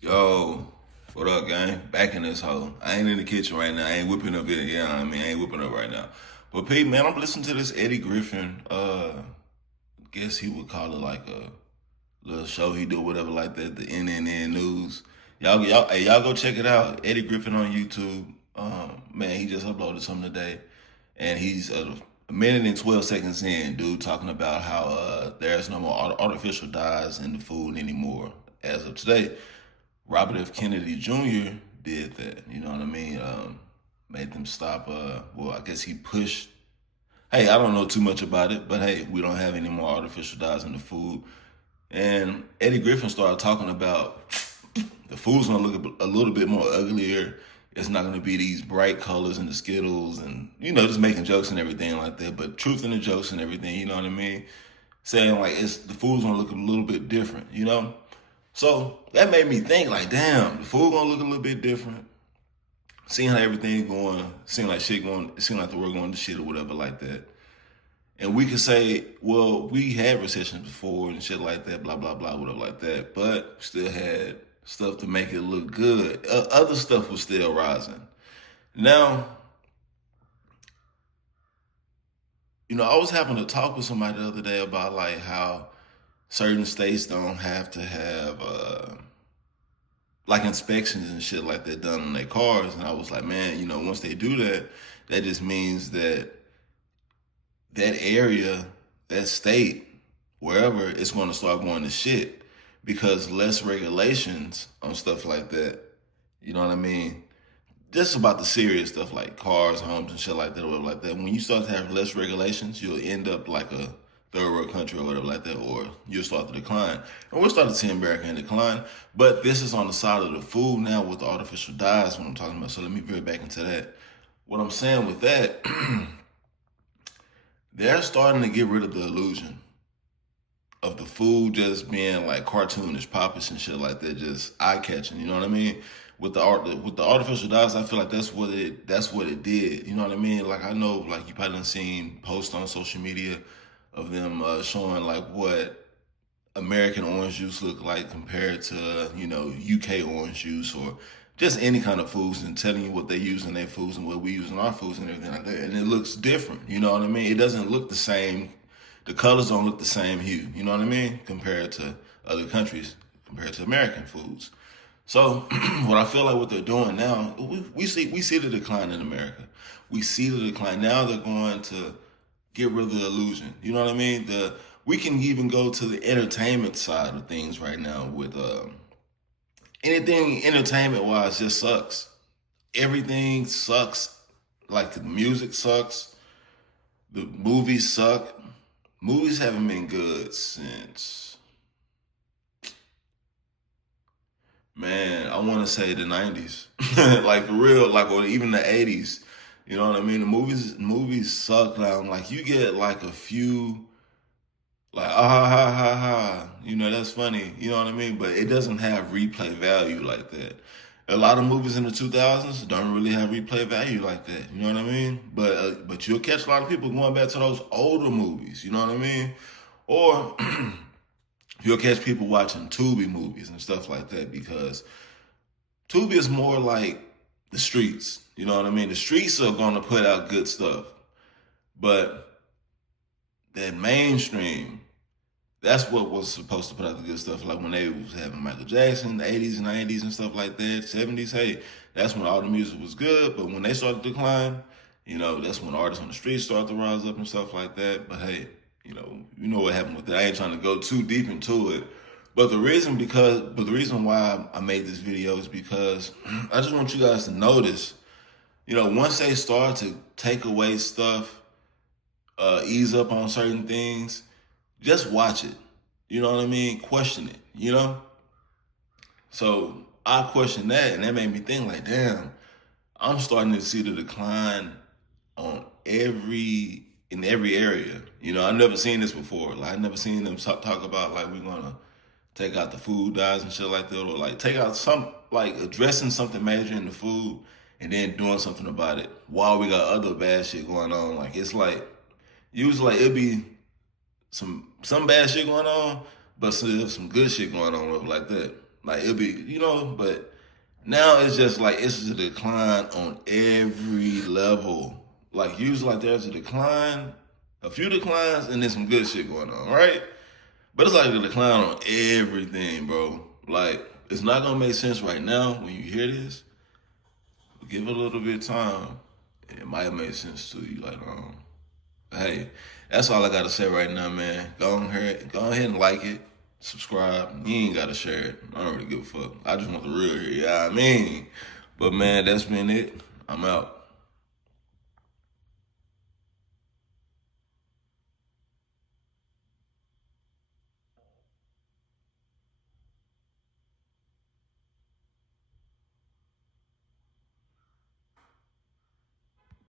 Yo, what up, gang? Back in this hole. I ain't in the kitchen right now. I ain't whipping up it. Yeah, I mean, I ain't whipping up right now. But Pete, man, I'm listening to this Eddie Griffin. Guess he would call it like a little show he do, whatever like that. The NNN News. Y'all go check it out. Eddie Griffin on YouTube. Man, he just uploaded something today, and he's a minute and 12 seconds in, dude, talking about how there's no more artificial dyes in the food anymore as of today. Robert F. Kennedy Jr. did that. You know what I mean? Made them stop. Well, I guess he pushed. Hey, I don't know too much about it, but hey, we don't have any more artificial dyes in the food. And Eddie Griffin started talking about the food's gonna look a little bit more uglier. It's not gonna be these bright colors in the Skittles, and just making jokes and everything like that. But truth in the jokes and everything, you know what I mean? Saying like the food's gonna look a little bit different. So that made me think like, damn, the food gonna look a little bit different. Seeing how everything going, seeing like shit going, seeing like the world going to shit or whatever like that. And we could say, well, we had recessions before and shit like that, blah, blah, blah, whatever like that. But still had stuff to make it look good. Other stuff was still rising. Now, I was having a talk with somebody the other day about like how certain states don't have to have like inspections and shit like that done on their cars. And I was like, man, once they do that, that just means that that area, that state, wherever, it's going to start going to shit because less regulations on stuff like that. You know what I mean? Just about the serious stuff like cars, homes, and shit like that, or whatever like that. When you start to have less regulations, you'll end up like a third world country or whatever like that, or you'll start to decline. And we're starting to see America in decline. But this is on the side of the food now with the artificial dyes, what I'm talking about. So let me veer back into that. What I'm saying with that, they're starting to get rid of the illusion of the food just being like cartoonish, popish and shit like that, just eye catching. You know what I mean? With the artificial dyes, I feel like that's what it did. You know what I mean? Like I know, like you probably done seen posts on social media of them showing like what American orange juice look like compared to UK orange juice or just any kind of foods and telling you what they use in their foods and what we use in our foods and everything like that. And it looks different. You know what I mean? It doesn't look the same. The colors don't look the same hue. You know what I mean? Compared to other countries, compared to American foods. So what I feel like what they're doing now, we see the decline in America. We see the decline. Now they're going to get rid of the illusion. You know what I mean? We can even go to the entertainment side of things right now with anything entertainment wise just sucks. Everything sucks. Like the music sucks. The movies suck. Movies haven't been good since, man, I want to say the 90s. Like for real, like or even the 80s. You know what I mean? The movies suck now. Like you get like a few like ha ha ha ha. That's funny. You know what I mean? But it doesn't have replay value like that. A lot of movies in the 2000s don't really have replay value like that. You know what I mean? But you'll catch a lot of people going back to those older movies. You know what I mean? Or you'll catch people watching Tubi movies and stuff like that because Tubi is more like the streets. You know what I mean? The streets are gonna put out good stuff, but that mainstream, that's what was supposed to put out the good stuff. Like when they was having Michael Jackson, the 80s, 90s, and stuff like that, 70s. Hey, that's when all the music was good. But when they started to decline, that's when artists on the street started to rise up and stuff like that. But hey, you know what happened with that. I ain't trying to go too deep into it. But the reason why I made this video is because I just want you guys to notice, once they start to take away stuff, ease up on certain things, just watch it. You know what I mean? Question it. So I questioned that, and that made me think like, damn, I'm starting to see the decline on in every area. I've never seen this before. Like, I've never seen them talk about like we're gonna take out the food dyes and shit like that, or like take out like addressing something major in the food and then doing something about it while we got other bad shit going on. Like it's like usually like it'd be some bad shit going on, but still some good shit going on like that. Like it'll be, but now it's just like it's a decline on every level. Like usually like there's a decline, a few declines, and then some good shit going on, right? But it's like a decline on everything, bro. Like it's not gonna make sense right now when you hear this. Give it a little bit of time. It might make sense to you. Like, hey, that's all I gotta say right now, man. Go ahead and like it, subscribe. You ain't gotta share it. I don't really give a fuck. I just want the real here. Yeah, But man, that's been it. I'm out.